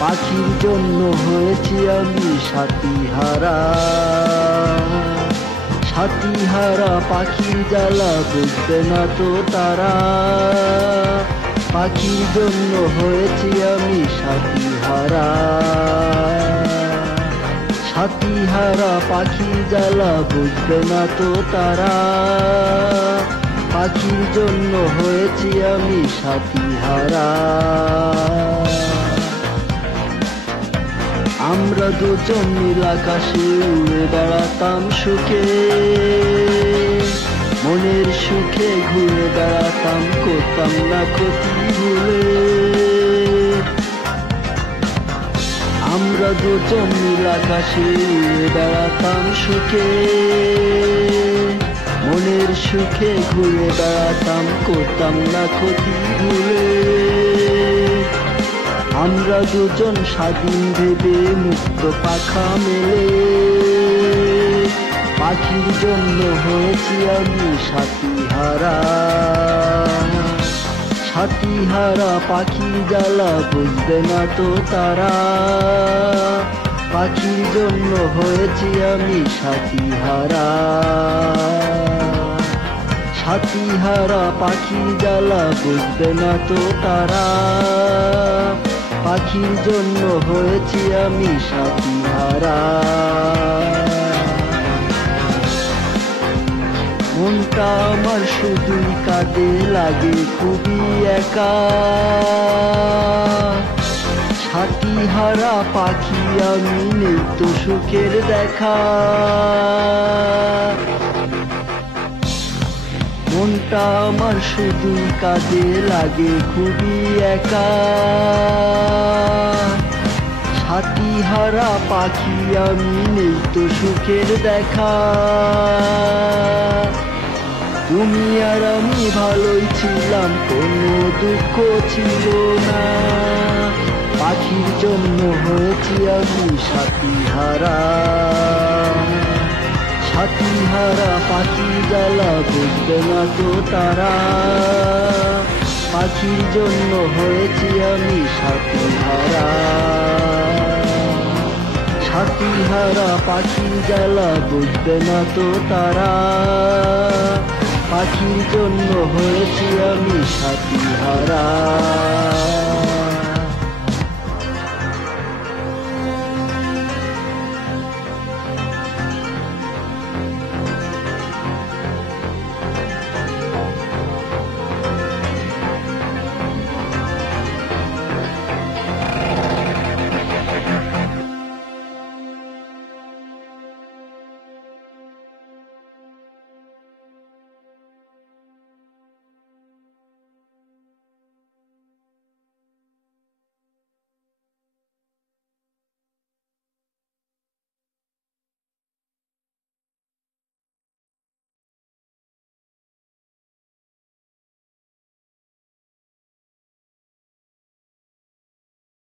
পাখির জন্য হয়েছি আমি সাথীহারা। সাথীহারা পাখির জ্বালা বুঝবে না তো তারা। পাখির জন্য হয়েছি আমি সাথীহারা। সাথীহারা পাখির জ্বালা বুঝবে না তো তারা। পাখির জন্য হয়েছি আমি সাথীহারা। আমরা দুজন নীল আকাশে উড়ে বেড়াতাম সুখে, মনের সুখে ঘুরে বেড়াতাম, করতাম না ক্ষতি ভুলে। আমরা দুজন নীল আকাশে উড়ে বেড়াতাম সুখে, মনের সুখে ঘুরে বেড়াতাম, করতাম না ক্ষতি ভুলে। আমরা দুজন স্বাধীন ভেবে মুক্ত পাখা মেলে, পাখির জন্য হয়েছি আমি সাথীহারা। সাথীহারা পাখির জ্বালা বুঝবে না তো তারা। পাখির জন্য হয়েছি আমি সাথীহারা। সাথীহারা পাখির জ্বালা বুঝবে না তো তারা। পাখির জন্য হয়েছি আমি সাথীহারা। মনটা আমার শুধুই কাঁদে, লাগে খুবই একা। সাথীহারা পাখি আমি, নেই তো সুখের দেখা। মনটা আমার শুধুই কাঁদে, লাগে খুবই একা। সাথীহারা পাখি আমি, নেই তো সুখের দেখা। তুমি আর আমি ভালোই ছিলাম, কোনো দুঃখ ছিল না। পাখির জন্য হয়েছি আমি সাথীহারা। সাথীহারা পাখির জ্বালা বুঝবে না তো তারা। পাখির জন্য হয়েছি আমি সাথীহারা। সাথীহারা পাখির জ্বালা বুঝবে না তো তারা। পাখির জন্য হয়েছি আমি সাথীহারা।